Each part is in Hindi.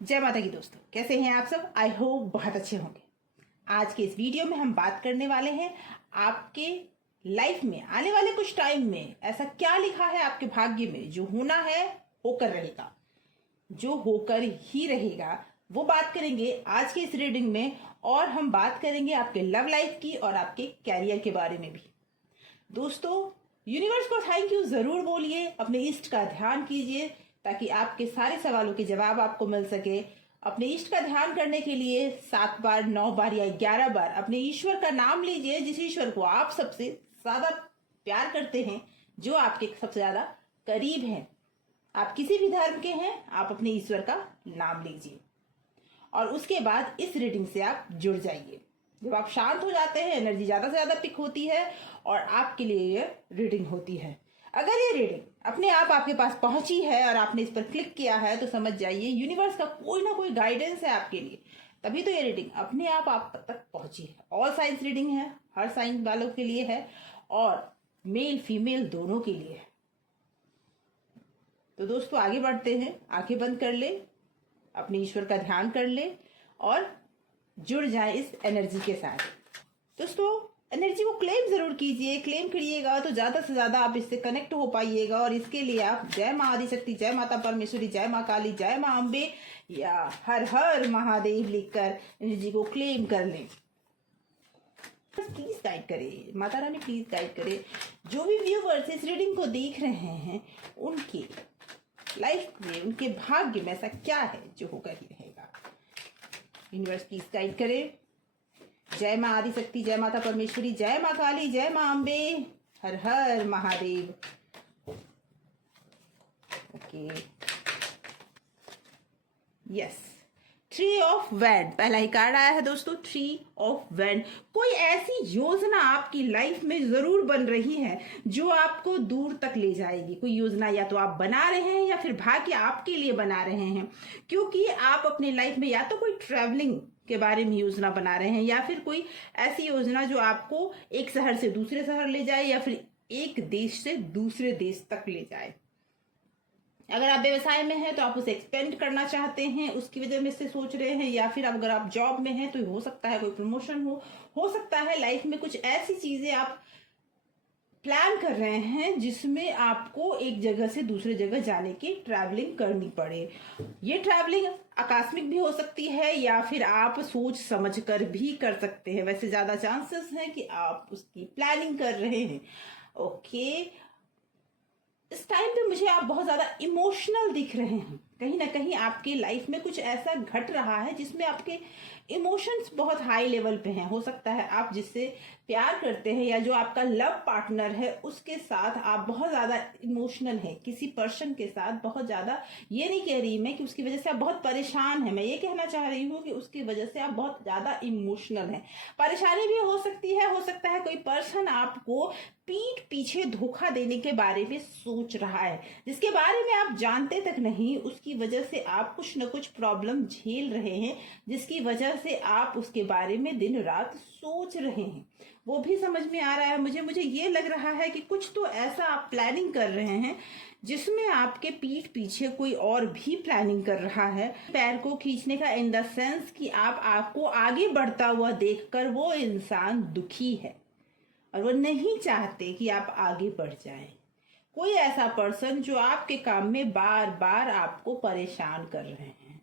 जय माता की दोस्तों, कैसे हैं आप सब। आई होप बहुत अच्छे होंगे। आज के इस वीडियो में हम बात करने वाले हैं आपके लाइफ में आने वाले कुछ टाइम में ऐसा क्या लिखा है आपके भाग्य में जो होना है होकर रहेगा, जो होकर ही रहेगा। वो बात करेंगे आज के इस रीडिंग में। और हम बात करेंगे आपके लव लाइफ की और आपके कैरियर के बारे में भी। दोस्तों, यूनिवर्स को थैंक यू जरूर बोलिए, अपने इष्ट का ध्यान कीजिए ताकि आपके सारे सवालों के जवाब आपको मिल सके। अपने इष्ट का ध्यान करने के लिए 7 बार, 9 बार या 11 बार अपने ईश्वर का नाम लीजिए, जिस ईश्वर को आप सबसे ज्यादा प्यार करते हैं, जो आपके सबसे ज्यादा करीब हैं। आप किसी भी धर्म के हैं, आप अपने ईश्वर का नाम लीजिए और उसके बाद इस रीडिंग से आप जुड़ जाइए। जब आप शांत हो जाते हैं, एनर्जी ज्यादा से ज्यादा पिक होती है और आपके लिए ये रीडिंग होती है। अगर ये रीडिंग अपने आप आपके पास पहुंची है और आपने इस पर क्लिक किया है तो समझ जाइए यूनिवर्स का कोई ना कोई गाइडेंस है आपके लिए, तभी तो ये रीडिंग अपने आप तक पहुंची है। ऑल साइंस रीडिंग है, हर साइंस वालों के लिए है और मेल फीमेल दोनों के लिए है। तो दोस्तों आगे बढ़ते हैं। आंखें बंद कर ले, अपने ईश्वर का ध्यान कर ले और जुड़ जाए इस एनर्जी के साथ। दोस्तों, एनर्जी को क्लेम जरूर कीजिए। क्लेम करिएगा तो ज्यादा से ज्यादा आप इससे कनेक्ट हो पाइएगा और इसके लिए आप जय मां आदिशक्ति, जय माता परमेश्वरी, जय मां काली, जय मां अम्बे या हर हर महादेव लिखकर एनर्जी को क्लेम कर लें। प्लीज गाइड करे, माता रानी प्लीज गाइड करे। जो भी व्यूवर्स इस रीडिंग को देख रहे हैं उनके लाइफ में, उनके भाग्य में ऐसा क्या है जो होकर ही रहेगा। यूनिवर्स प्लीज गाइड करे। जय मां आदिशक्ति, जय माता परमेश्वरी, जय मां काली, जय मां अम्बे, हर हर Mahadev. Okay, yes, 3 of wand पहला ही कार्ड आया है दोस्तों। 3 ऑफ वैंड। कोई ऐसी योजना आपकी लाइफ में जरूर बन रही है जो आपको दूर तक ले जाएगी। कोई योजना या तो आप बना रहे हैं या फिर भाग्य आपके लिए बना रहे हैं, क्योंकि आप अपने लाइफ में या तो कोई ट्रैवलिंग के बारे में योजना बना रहे हैं या फिर कोई ऐसी योजना जो आपको एक शहर से दूसरे शहर ले जाए या फिर एक देश से दूसरे देश तक ले जाए। अगर आप व्यवसाय में हैं तो आप उसे एक्सपेंड करना चाहते हैं, उसकी वजह में से सोच रहे हैं, या फिर अगर आप जॉब में हैं तो हो सकता है कोई प्रमोशन हो सकता है लाइफ में कुछ ऐसी चीजें आप प्लान कर रहे हैं जिसमें आपको एक जगह से दूसरे जगह जाने की ट्रैवलिंग करनी पड़े। ये ट्रैवलिंग आकस्मिक भी हो सकती है या फिर आप सोच समझ कर भी कर सकते हैं। वैसे ज्यादा चांसेस हैं कि आप उसकी प्लानिंग कर रहे हैं। ओके, इस टाइम पे मुझे आप बहुत ज्यादा इमोशनल दिख रहे हैं। कहीं ना कहीं आपकी लाइफ में कुछ ऐसा घट रहा है जिसमें आपके इमोशंस बहुत हाई लेवल पे हैं। हो सकता है आप जिससे प्यार करते हैं या जो आपका लव पार्टनर है उसके साथ आप बहुत ज्यादा इमोशनल हैं, किसी पर्सन के साथ बहुत ज्यादा। ये नहीं कह रही मैं कि उसकी वजह से आप बहुत परेशान हैं, मैं ये कहना चाह रही हूँ कि उसकी वजह से आप बहुत ज्यादा इमोशनल हैं। परेशानी भी हो सकती है, हो सकता है कोई पर्सन आपको पीठ पीछे धोखा देने के बारे में सोच रहा है, जिसके बारे में आप जानते तक नहीं। उसकी वजह से आप कुछ न कुछ प्रॉब्लम झेल रहे हैं, जिसकी वजह से आप उसके बारे में दिन रात सोच रहे हैं। वो भी समझ में आ रहा है मुझे ये लग रहा है कि कुछ तो ऐसा आप प्लानिंग कर रहे हैं जिसमें आपके पीठ पीछे कोई और भी प्लानिंग कर रहा है। पैर को खींचने का इन द सेंस कि आपको आगे बढ़ता हुआ देखकर वो इंसान दुखी है और वो नहीं चाहते कि आप आगे बढ़ जाएं। कोई ऐसा पर्सन जो आपके काम में बार बार आपको परेशान कर रहे हैं।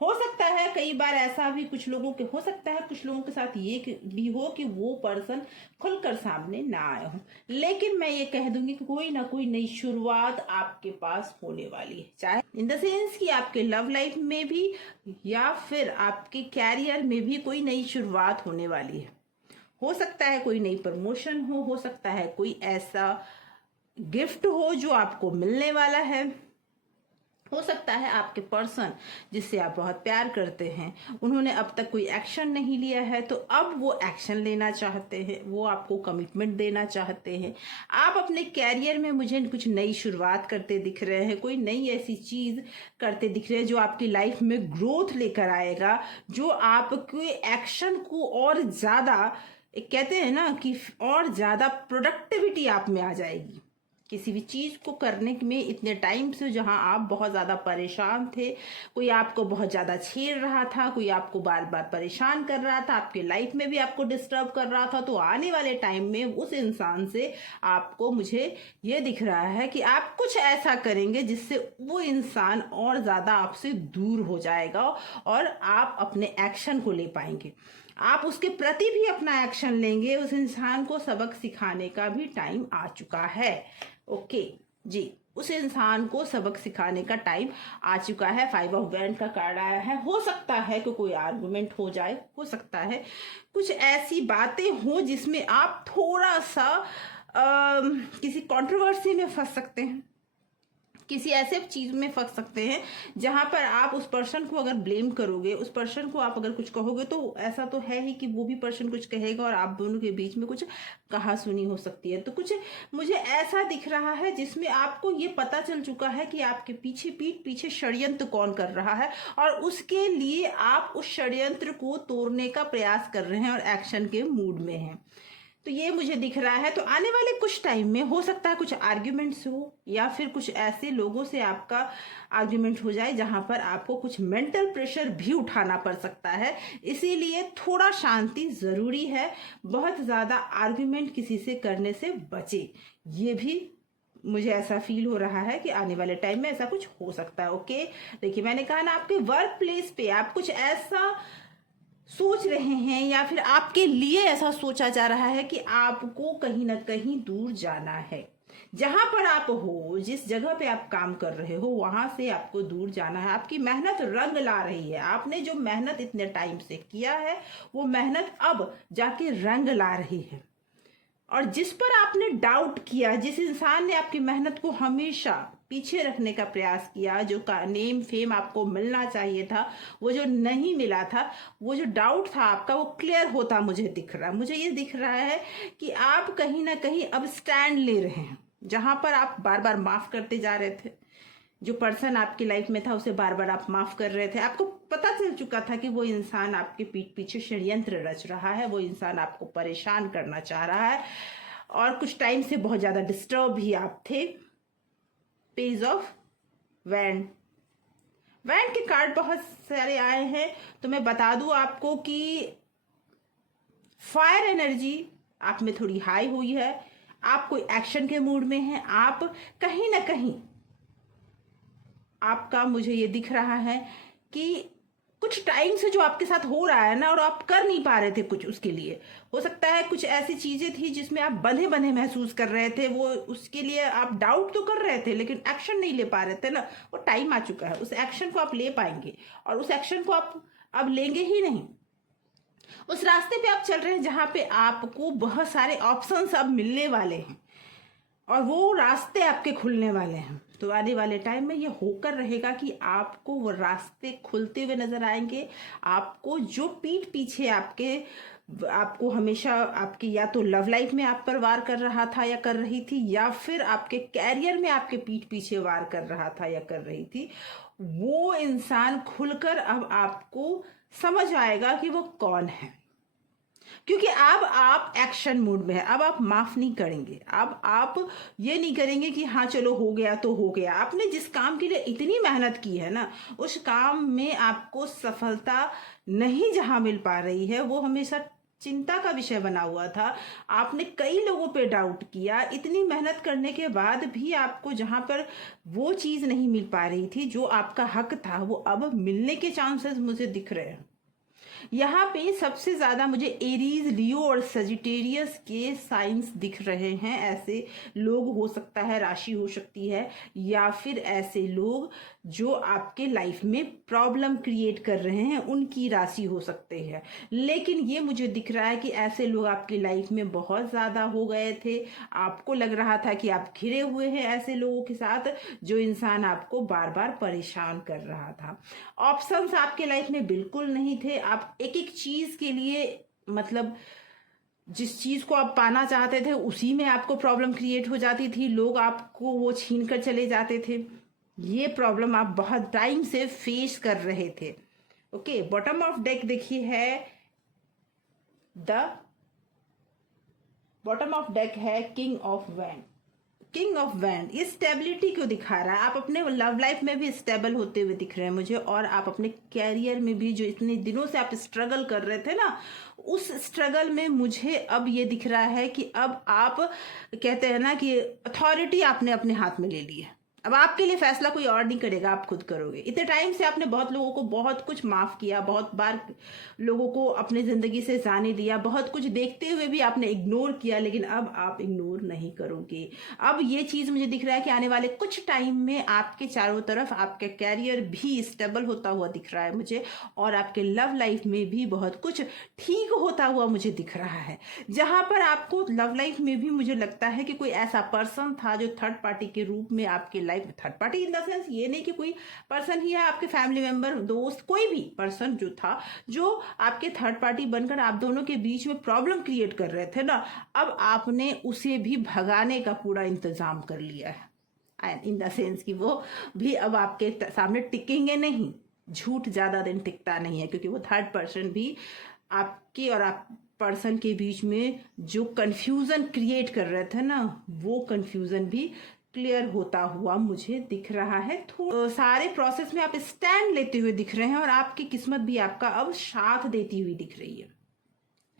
हो सकता है कई बार ऐसा भी कुछ लोगों के हो सकता है, कुछ लोगों के साथ ये भी हो कि वो पर्सन खुलकर सामने ना आए हो, लेकिन मैं ये कह दूंगी कि कोई ना कोई नई शुरुआत आपके पास होने वाली है, चाहे इन द सेंस कि आपके लव लाइफ में भी या फिर आपके कैरियर में भी कोई नई शुरुआत होने वाली है। हो सकता है कोई नई प्रमोशन हो सकता है कोई ऐसा गिफ्ट हो जो आपको मिलने वाला है। हो सकता है आपके पर्सन जिससे आप बहुत प्यार करते हैं उन्होंने अब तक कोई एक्शन नहीं लिया है, तो अब वो एक्शन लेना चाहते हैं, वो आपको कमिटमेंट देना चाहते हैं। आप अपने कैरियर में मुझे कुछ नई शुरुआत करते दिख रहे हैं, कोई नई ऐसी चीज करते दिख रहे हैं जो आपकी लाइफ में ग्रोथ लेकर आएगा, जो आपके एक्शन को और ज्यादा, कहते हैं ना कि और ज्यादा प्रोडक्टिविटी आप में आ जाएगी किसी भी चीज को करने में इतने टाइम से जहां आप बहुत ज्यादा परेशान थे, कोई आपको बहुत ज्यादा छेड़ रहा था, कोई आपको बार बार परेशान कर रहा था, आपके लाइफ में भी आपको डिस्टर्ब कर रहा था, तो आने वाले टाइम में उस इंसान से आपको, मुझे ये दिख रहा है कि आप कुछ ऐसा करेंगे जिससे वो इंसान और ज्यादा आपसे दूर हो जाएगा और आप अपने एक्शन को ले पाएंगे। आप उसके प्रति भी अपना एक्शन लेंगे। उस इंसान को सबक सिखाने का भी टाइम आ चुका है। ओके जी, उस इंसान को सबक सिखाने का टाइम आ चुका है। 5 ऑफ वैंड का कार्ड आया है। हो सकता है कि कोई आर्गुमेंट हो जाए, हो सकता है कुछ ऐसी बातें हो जिसमें आप थोड़ा सा किसी कंट्रोवर्सी में फंस सकते हैं, किसी ऐसे चीज में फंस सकते हैं जहां पर आप उस पर्सन को अगर ब्लेम करोगे, उस पर्सन को आप अगर कुछ कहोगे, तो ऐसा तो है ही कि वो भी पर्सन कुछ कहेगा और आप दोनों के बीच में कुछ कहा सुनी हो सकती है। तो कुछ मुझे ऐसा दिख रहा है जिसमें आपको ये पता चल चुका है कि आपके पीछे, पीठ पीछे षड्यंत्र कौन कर रहा है और उसके लिए आप उस षड्यंत्र को तोड़ने का प्रयास कर रहे हैं और एक्शन के मूड में हैं। तो ये मुझे दिख रहा है। तो आने वाले कुछ टाइम में हो सकता है कुछ आर्ग्यूमेंट्स हो या फिर कुछ ऐसे लोगों से आपका आर्ग्यूमेंट हो जाए जहां पर आपको कुछ मेंटल प्रेशर भी उठाना पड़ सकता है। इसीलिए थोड़ा शांति जरूरी है। बहुत ज्यादा आर्ग्यूमेंट किसी से करने से बचे। ये भी मुझे ऐसा फील हो रहा है कि आने वाले टाइम में ऐसा कुछ हो सकता है। ओके, देखिए मैंने कहा ना, आपके वर्क प्लेस पे आप कुछ ऐसा सोच रहे हैं या फिर आपके लिए ऐसा सोचा जा रहा है कि आपको कहीं ना कहीं दूर जाना है। जहां पर आप हो, जिस जगह पे आप काम कर रहे हो, वहां से आपको दूर जाना है। आपकी मेहनत रंग ला रही है। आपने जो मेहनत इतने टाइम से किया है, वो मेहनत अब जाके रंग ला रही है। और जिस पर आपने डाउट किया, जिस इंसान ने आपकी मेहनत को हमेशा पीछे रखने का प्रयास किया, जो का नेम फेम आपको मिलना चाहिए था, वो जो नहीं मिला था, वो जो डाउट था आपका, वो क्लियर होता मुझे दिख रहा है। मुझे ये दिख रहा है कि आप कहीं ना कहीं अब स्टैंड ले रहे हैं। जहां पर आप बार बार माफ करते जा रहे थे, जो पर्सन आपकी लाइफ में था उसे बार बार आप माफ कर रहे थे, आपको पता चल चुका था कि वो इंसान आपके पीठ पीछे षड्यंत्र रच रहा है, वो इंसान आपको परेशान करना चाह रहा है और कुछ टाइम से बहुत ज्यादा डिस्टर्ब भी आप थे। पेज ऑफ वैंड, वैंड के कार्ड बहुत सारे आए हैं। तो मैं बता दूं आपको कि फायर एनर्जी आप में थोड़ी हाई हुई है। आप कोई एक्शन के मूड में हैं। आप कहीं ना कहीं आपका, मुझे ये दिख रहा है कि कुछ टाइम से जो आपके साथ हो रहा है ना, और आप कर नहीं पा रहे थे कुछ उसके लिए। हो सकता है कुछ ऐसी चीजें थी जिसमें आप बंधे बंधे महसूस कर रहे थे। वो उसके लिए आप डाउट तो कर रहे थे लेकिन एक्शन नहीं ले पा रहे थे ना। वो टाइम आ चुका है, उस एक्शन को आप ले पाएंगे और उस एक्शन को आप अब लेंगे ही नहीं। उस रास्ते पे आप चल रहे हैं जहां पे आपको बहुत सारे ऑप्शंस अब मिलने वाले हैं और वो रास्ते आपके खुलने वाले हैं। तो आने वाले टाइम में ये होकर रहेगा कि आपको वो रास्ते खुलते हुए नजर आएंगे। आपको जो पीठ पीछे आपको हमेशा आपकी, या तो लव लाइफ में आप पर वार कर रहा था या कर रही थी, या फिर आपके कैरियर में आपके पीठ पीछे वार कर रहा था या कर रही थी, वो इंसान खुलकर अब आपको समझ आएगा कि वो कौन है। क्योंकि अब आप एक्शन मूड में है। अब आप माफ नहीं करेंगे। अब आप ये नहीं करेंगे कि हाँ चलो हो गया तो हो गया। आपने जिस काम के लिए इतनी मेहनत की है ना, उस काम में आपको सफलता नहीं जहां मिल पा रही है, वो हमेशा चिंता का विषय बना हुआ था। आपने कई लोगों पे डाउट किया। इतनी मेहनत करने के बाद भी आपको जहां पर वो चीज नहीं मिल पा रही थी जो आपका हक था, वो अब मिलने के चांसेस मुझे दिख रहे हैं। यहाँ पे सबसे ज्यादा मुझे एरीज, लियो और सजिटेरियस के साइंस दिख रहे हैं। ऐसे लोग, हो सकता है राशि हो सकती है, या फिर ऐसे लोग जो आपके लाइफ में प्रॉब्लम क्रिएट कर रहे हैं, उनकी राशि हो सकते हैं। लेकिन ये मुझे दिख रहा है कि ऐसे लोग आपकी लाइफ में बहुत ज्यादा हो गए थे। आपको लग रहा था कि आप घिरे हुए हैं ऐसे लोगों के साथ, जो इंसान आपको बार बार परेशान कर रहा था। ऑप्शंस आपके लाइफ में बिल्कुल नहीं थे। आप एक एक चीज के लिए, मतलब जिस चीज को आप पाना चाहते थे उसी में आपको प्रॉब्लम क्रिएट हो जाती थी। लोग आपको वो छीन कर चले जाते थे। ये प्रॉब्लम आप बहुत टाइम से फेस कर रहे थे। ओके, बॉटम ऑफ डेक देखिए है द बॉटम ऑफ डेक है king of wand. King of wand, ये स्टेबिलिटी क्यों दिखा रहा है? आप अपने लव लाइफ में भी स्टेबल होते हुए दिख रहे हैं मुझे, और आप अपने कैरियर में भी जो इतने दिनों से आप स्ट्रगल कर रहे थे ना, उस स्ट्रगल में मुझे अब ये दिख रहा है कि अब आप कहते हैं ना कि अथॉरिटी आपने अपने हाथ में ले ली है। अब आपके लिए फैसला कोई और नहीं करेगा, आप खुद करोगे। इतने टाइम से आपने बहुत लोगों को बहुत कुछ माफ किया, बहुत बार लोगों को अपने जिंदगी से जाने दिया, बहुत कुछ देखते हुए भी आपने इग्नोर किया, लेकिन अब आप इग्नोर नहीं करोगे। अब ये चीज मुझे दिख रहा है कि आने वाले कुछ टाइम में आपके चारों तरफ आपका कैरियर भी स्टेबल होता हुआ दिख रहा है मुझे, और आपके लव लाइफ में भी बहुत कुछ ठीक होता हुआ मुझे दिख रहा है। जहां पर आपको लव लाइफ में भी मुझे लगता है कि कोई ऐसा पर्सन था जो थर्ड पार्टी के रूप में आपके life, third party in the sense ये नहीं कि कोई पर्सन ही है, आपके फैमिली मेंबर, दोस्त, कोई भी पर्सन जो था, जो आपके थर्ड पार्टी बनकर आप दोनों के बीच में प्रॉब्लम क्रिएट कर रहे थे ना, अब आपने उसे भी भगाने का पूरा इंतजाम कर लिया है। इन द सेंस कि वो भी अब आपके सामने टिकेंगे नहीं। झूठ ज्यादा दिन टिकता नहीं है, क्योंकि वो थर्ड पर्सन भी आपके और आप पर्सन के बीच में जो कंफ्यूजन क्रिएट कर रहे थे ना, वो कंफ्यूजन भी क्लियर होता हुआ मुझे दिख रहा है। सारे प्रोसेस में आप स्टैंड लेते हुए दिख रहे हैं, और आपकी किस्मत भी आपका अब साथ देती हुई दिख रही है।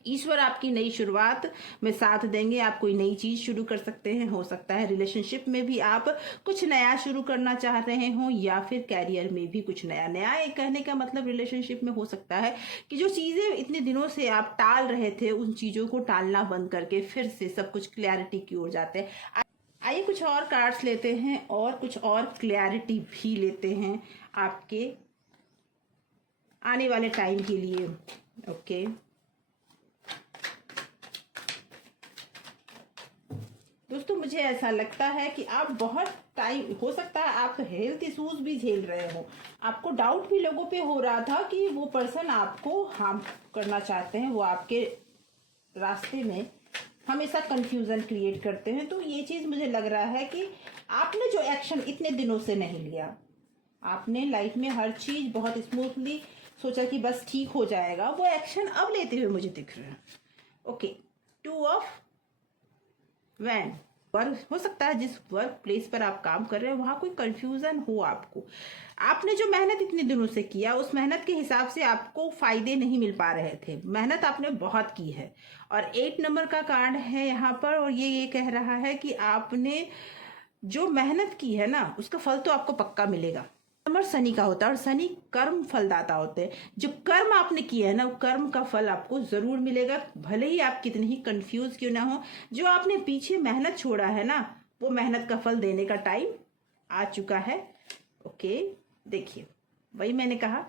ईश्वर आपकी नई शुरुआत में साथ देंगे, आप कोई नई चीज शुरू कर सकते हैं। हो सकता है रिलेशनशिप में भी आप कुछ नया शुरू करना चाह रहे हो, या फिर कैरियर में भी कुछ नया। नया एक कहने का मतलब रिलेशनशिप में हो सकता है कि जो चीजें इतने दिनों से आप टाल रहे थे, उन चीजों को टालना बंद करके फिर से सब कुछ क्लैरिटी की ओर जाते हैं। आइए कुछ और कार्ड्स लेते हैं और कुछ और क्लैरिटी भी लेते हैं आपके आने वाले टाइम के लिए। ओके, दोस्तों मुझे ऐसा लगता है कि आप बहुत टाइम, हो सकता है आप हेल्थ इश्यूज भी झेल रहे हो, आपको डाउट भी लोगों पे हो रहा था कि वो पर्सन आपको हार्म करना चाहते हैं, वो आपके रास्ते में हमेशा कंफ्यूजन क्रिएट करते हैं। तो ये चीज मुझे लग रहा है कि आपने जो एक्शन इतने दिनों से नहीं लिया, आपने लाइफ में हर चीज बहुत स्मूथली सोचा कि बस ठीक हो जाएगा, वो एक्शन अब लेते हुए मुझे दिख रहे हैं। Okay, 2 of wand. वर्क हो सकता है, जिस वर्क प्लेस पर आप काम कर रहे हैं वहां कोई कंफ्यूजन हो आपको। आपने जो मेहनत इतने दिनों से किया, उस मेहनत के हिसाब से आपको फायदे नहीं मिल पा रहे थे। मेहनत आपने बहुत की है, और 8 नंबर का कार्ड है यहाँ पर, और ये कह रहा है कि आपने जो मेहनत की है ना, उसका फल तो आपको पक्का मिलेगा। नंबर शनि का होता है, और शनि कर्म फलदाता होते हैं। जो कर्म आपने किया है ना, वो कर्म का फल आपको जरूर मिलेगा, भले ही आप कितने ही कंफ्यूज क्यों ना हो। जो आपने पीछे मेहनत छोड़ा है ना, वो मेहनत का फल देने का टाइम आ चुका है। ओके, देखिए वही मैंने कहा।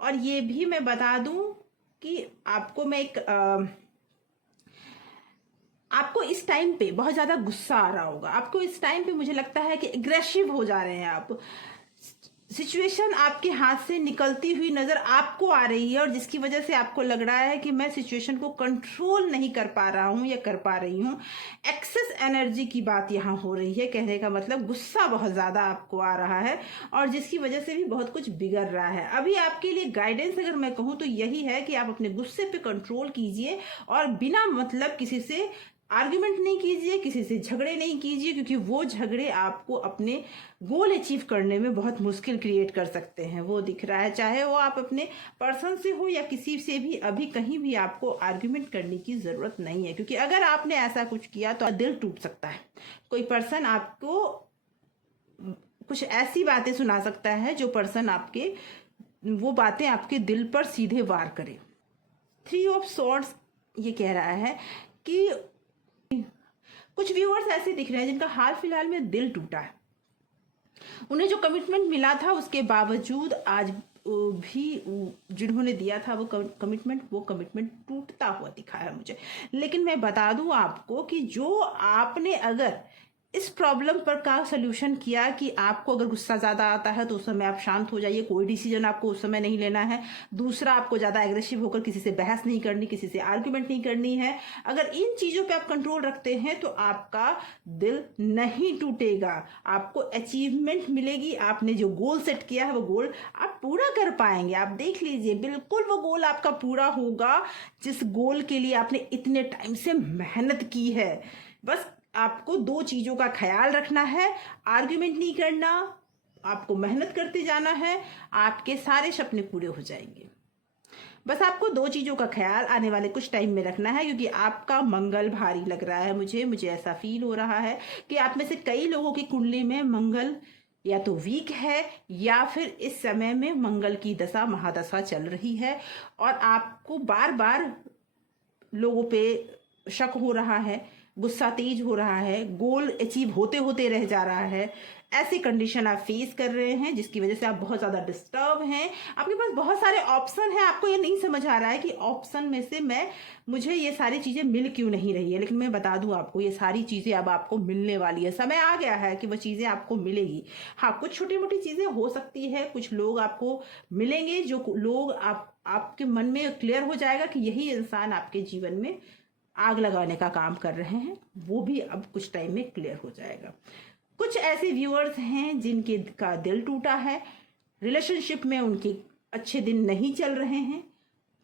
और ये भी मैं बता दूं कि आपको मैं एक आपको इस टाइम पे बहुत ज्यादा गुस्सा आ रहा होगा, आपको इस टाइम पे मुझे लगता है कि एग्रेसिव हो जा रहे हैं आप। सिचुएशन आपके हाथ से निकलती हुई नजर आपको आ रही है, और जिसकी वजह से आपको लग रहा है कि मैं सिचुएशन को कंट्रोल नहीं कर पा रहा हूं या कर पा रही हूं। एक्सेस एनर्जी की बात यहां हो रही है, कहने का मतलब गुस्सा बहुत ज्यादा आपको आ रहा है, और जिसकी वजह से भी बहुत कुछ बिगड़ रहा है। अभी आपके लिए गाइडेंस अगर मैं कहूं तो यही है कि आप अपने गुस्से पे कंट्रोल कीजिए, और बिना मतलब किसी से आर्ग्यूमेंट नहीं कीजिए, किसी से झगड़े नहीं कीजिए, क्योंकि वो झगड़े आपको अपने गोल अचीव करने में बहुत मुश्किल क्रिएट कर सकते हैं। वो दिख रहा है, चाहे वो आप अपने पर्सन से हो या किसी से भी, अभी कहीं भी आपको आर्ग्यूमेंट करने की जरूरत नहीं है, क्योंकि अगर आपने ऐसा कुछ किया तो दिल टूट सकता है। कोई पर्सन आपको कुछ ऐसी बातें सुना सकता है जो पर्सन आपके, वो बातें आपके दिल पर सीधे वार करे। 3 ऑफ सॉर्ड्स ये कह रहा है कि कुछ व्यूअर्स ऐसे दिख रहे हैं जिनका हाल फिलहाल में दिल टूटा है। उन्हें जो कमिटमेंट मिला था उसके बावजूद आज भी जिन्होंने दिया था वो कमिटमेंट टूटता हुआ दिखा है मुझे। लेकिन मैं बता दूं आपको कि जो आपने अगर इस प्रॉब्लम पर का सोल्यूशन किया कि आपको अगर गुस्सा ज्यादा आता है तो उस समय आप शांत हो जाइए, कोई डिसीजन आपको उस समय नहीं लेना है। दूसरा, आपको ज्यादा एग्रेसिव होकर किसी से बहस नहीं करनी, किसी से आर्ग्यूमेंट नहीं करनी है। अगर इन चीजों पे आप कंट्रोल रखते हैं तो आपका दिल नहीं टूटेगा, आपको अचीवमेंट मिलेगी। आपने जो गोल सेट किया है वो गोल आप पूरा कर पाएंगे। आप देख लीजिए, बिल्कुल वो गोल आपका पूरा होगा जिस गोल के लिए आपने इतने टाइम से मेहनत की है। बस आपको दो चीजों का ख्याल रखना है, आर्ग्यूमेंट नहीं करना, आपको मेहनत करते जाना है, आपके सारे सपने पूरे हो जाएंगे। बस आपको दो चीजों का ख्याल आने वाले कुछ टाइम में रखना है, क्योंकि आपका मंगल भारी लग रहा है। मुझे ऐसा फील हो रहा है कि आप में से कई लोगों की कुंडली में मंगल या तो वीक है या फिर इस समय में मंगल की दशा महादशा चल रही है और आपको बार बार लोगों पे शक हो रहा है, गुस्सा तेज हो रहा है, गोल अचीव होते होते रह जा रहा है। ऐसी कंडीशन आप फेस कर रहे हैं जिसकी वजह से आप बहुत ज़्यादा डिस्टर्ब हैं। आपके पास बहुत सारे ऑप्शन हैं, आपको ये नहीं समझ आ रहा है कि ऑप्शन में से मुझे ये सारी चीज़ें मिल क्यों नहीं रही है। लेकिन मैं बता दूं आपको, ये सारी चीज़ें अब आपको मिलने वाली है। समय आ गया है कि वो चीज़ें आपको मिलेगी। हाँ, कुछ छोटी मोटी चीज़ें हो सकती है, कुछ लोग आपको मिलेंगे, जो लोग आपके मन में क्लियर हो जाएगा कि यही इंसान आपके जीवन में आग लगाने का काम कर रहे हैं, वो भी अब कुछ टाइम में क्लियर हो जाएगा। कुछ ऐसे व्यूअर्स हैं जिनके का दिल टूटा है, रिलेशनशिप में उनके अच्छे दिन नहीं चल रहे हैं,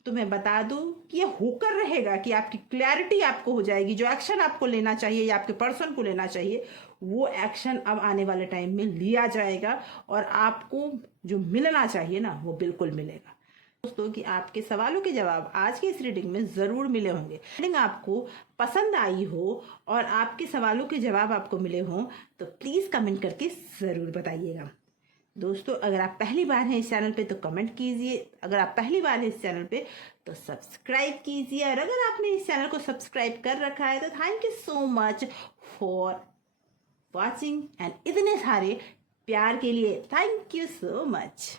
तो मैं बता दूं कि ये होकर रहेगा कि आपकी क्लैरिटी आपको हो जाएगी। जो एक्शन आपको लेना चाहिए या आपके पर्सन को लेना चाहिए, वो एक्शन अब आने वाले टाइम में लिया जाएगा और आपको जो मिलना चाहिए ना, वो बिल्कुल मिलेगा। दोस्तों कि आपके सवालों के जवाब आज की इस रीडिंग में जरूर मिले होंगे। रीडिंग आपको पसंद आई हो और आपके सवालों के जवाब आपको मिले हों तो प्लीज कमेंट करके जरूर बताइएगा। दोस्तों, अगर आप पहली बार हैं इस चैनल पे तो कमेंट कीजिए, अगर आप पहली बार हैं इस चैनल पे तो सब्सक्राइब कीजिए, और अगर आपने इस चैनल को सब्सक्राइब कर रखा है तो thank you so much for watching and इतने सारे प्यार के लिए थैंक यू सो मच।